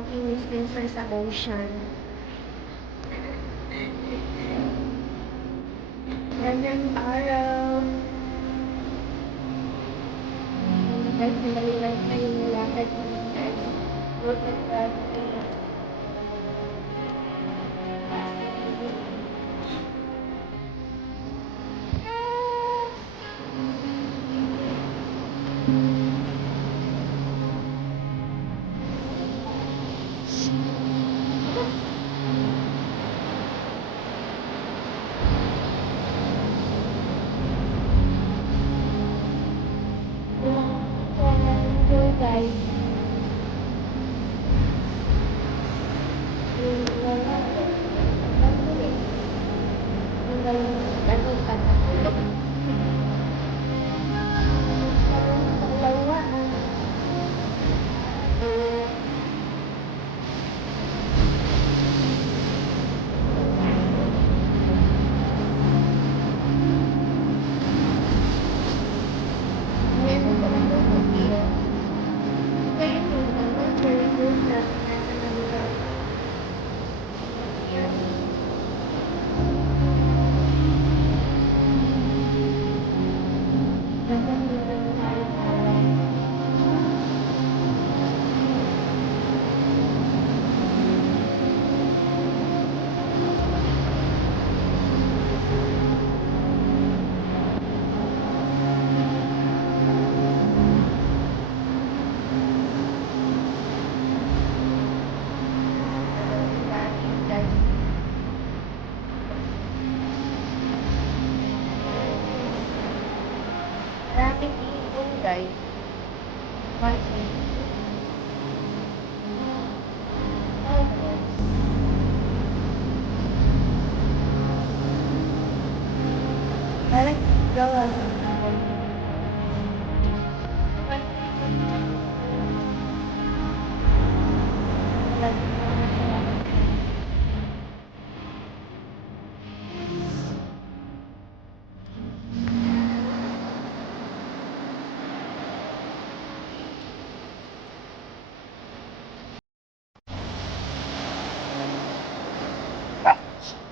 makinis din sa lotion. Gandang araw. Dahil pinaliwan kayo nilakad ng road of traffic. Guys, maraming ibon guys. Parang gawa.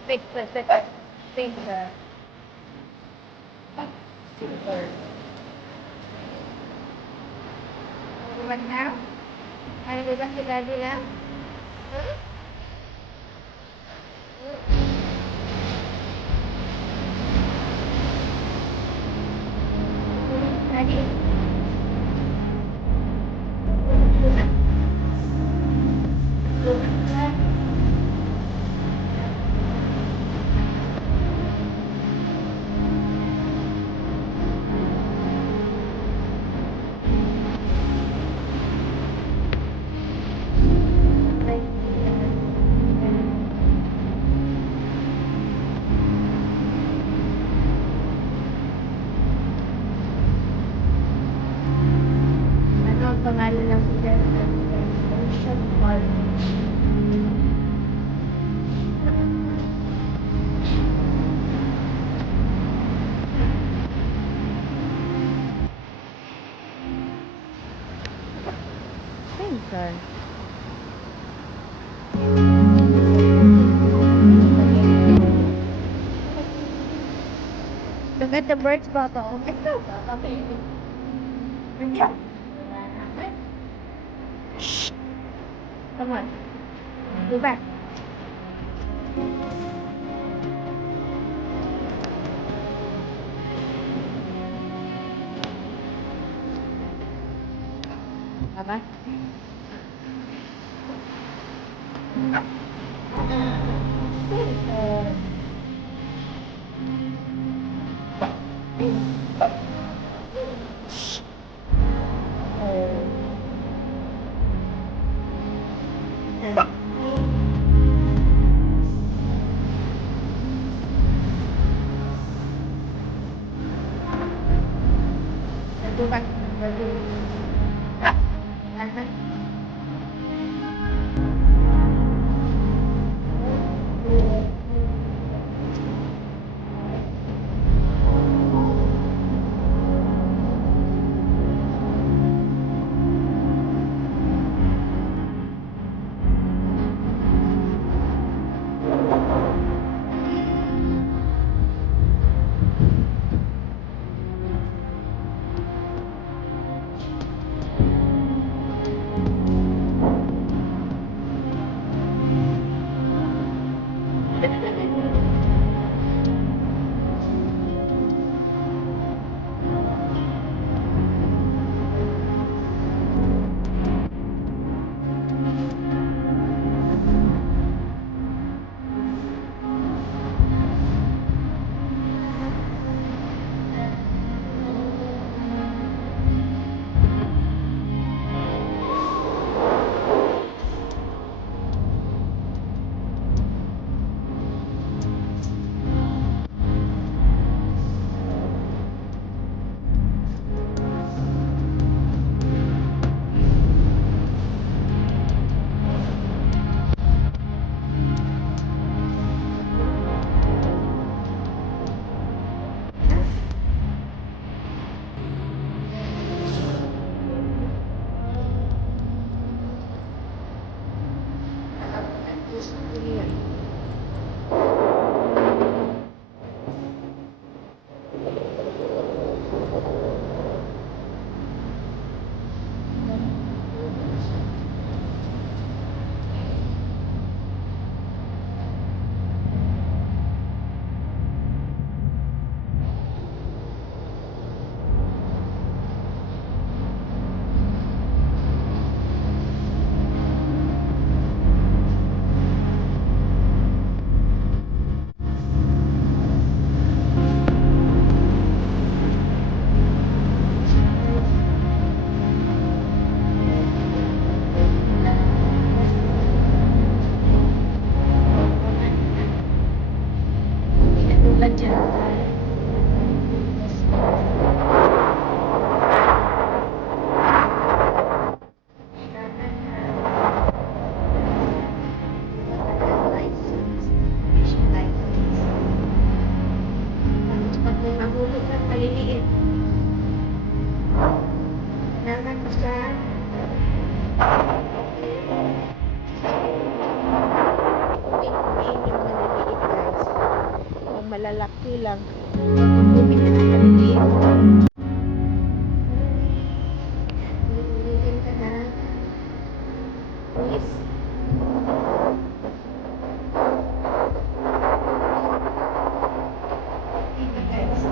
Wait. What now? Ano ba sila nila? Lagi? Ano ang pangalan ng Ocean Park? Saan? Look at the bird's bottle. Shh. Come on. Go back. Papa? Go back. Ayan. Mahulog ng maliliit. Kailangan sa kukuin yung maliliit, guys. Yung malalaki lang. Kukuin na ng maliliit. Ulitin ka na. Please. Ito, guys.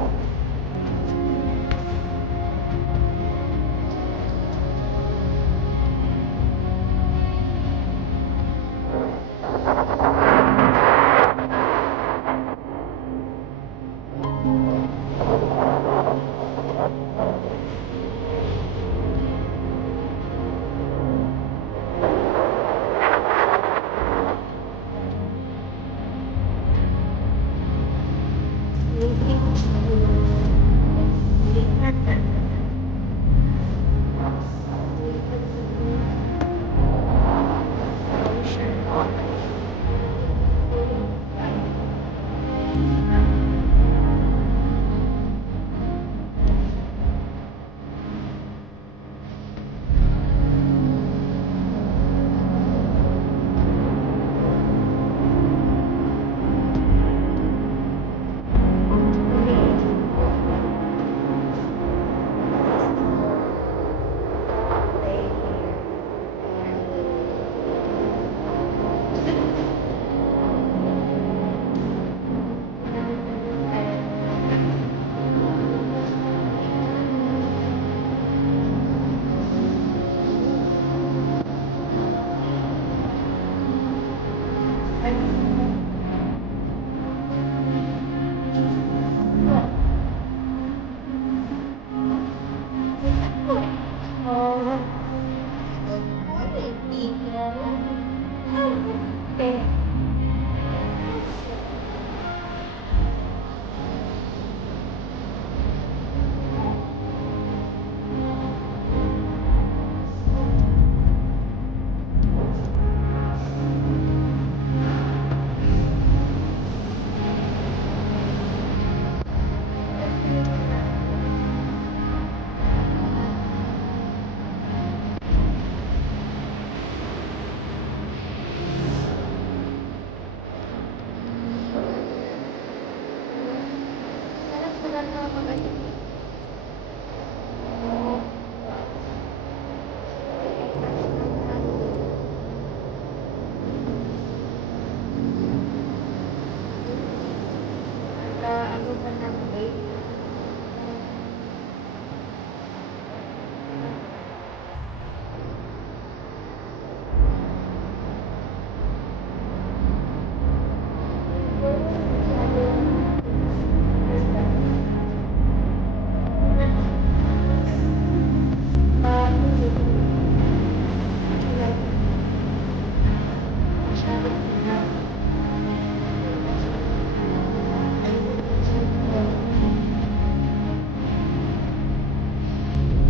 Ano ba ng weight?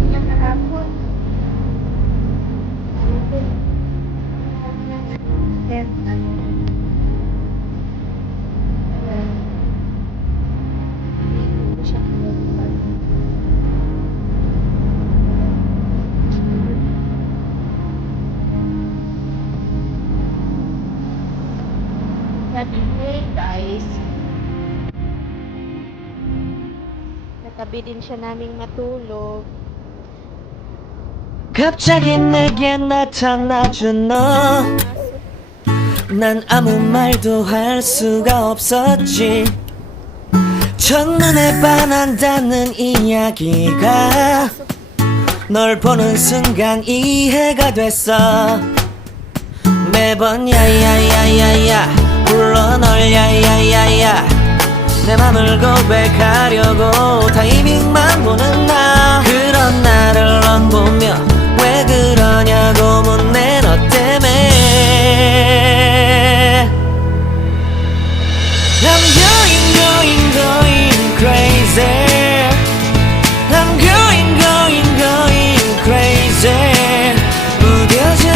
Nakahapon. Gabi guys. Natabi din siya naming matulog. 갑자기 내게 나타나준 너. 난 아무 말도 할 수가 없었지. 첫눈에 반한다는 이야기가 널 보는 순간 이해가 됐어. 매번 야야야야야 불러 널 야야야야 내 맘을 고백하려고 타이밍만 보는 나. 그런 나를 넌 보며 왜 그러냐고 묻네 너 때문에. I'm going crazy. I'm going crazy. 무뎌져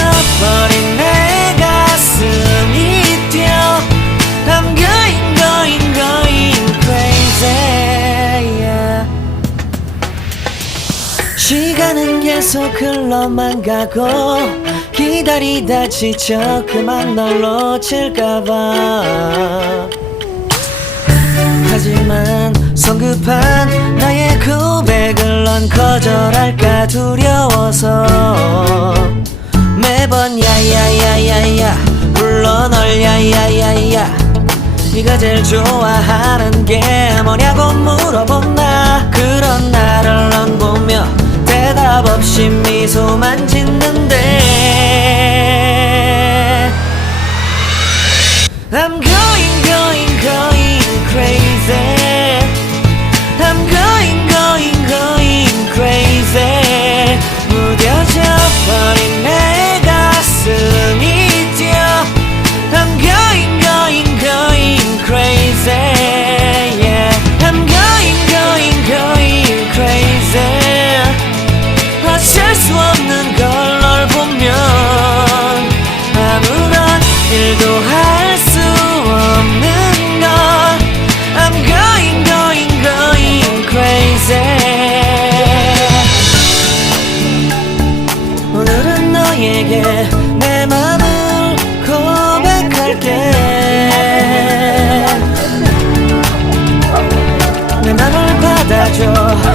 버린 내 가슴이 뛰어. I'm going crazy. Yeah. 시간은 계속 흘러만 가고 기다리다 지쳐 그만 널 놓칠까봐. 하지만 성급한 나의 고백을 넌 거절할까 두려워서 매번 야야야야야 불러 널 야야야야 네가 제일 좋아하는 게 뭐냐고 물어본 나. 그런 나를 넌 보며 대답 없이 미소만 짓는데 I'm going crazy. I'm going crazy. 무뎌져 버린 내 가슴이 뛰어. I'm going crazy. Yeah. I'm going crazy. 어쩔 수 없는 걸 널 보면 아무런 일도 할 수 없는 걸. I'm going crazy. 오늘은 너에게 내 맘을 고백할게. 내 맘을 받아줘.